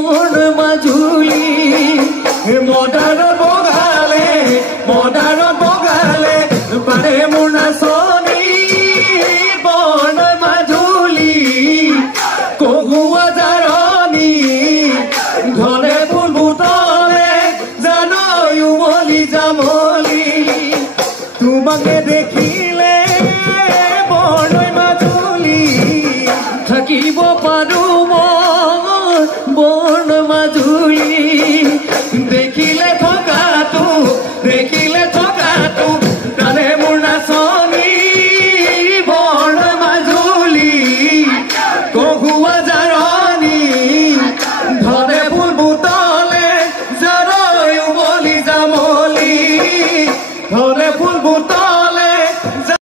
বন মাজুলী মদাৰ বগালে পাৰে মোৰ নাচনী বন মাজুলী কহুৱা জাৰণী ধনে ফুল বুটলে জানৈ উমলি জামলি তোমাকে দেখিলে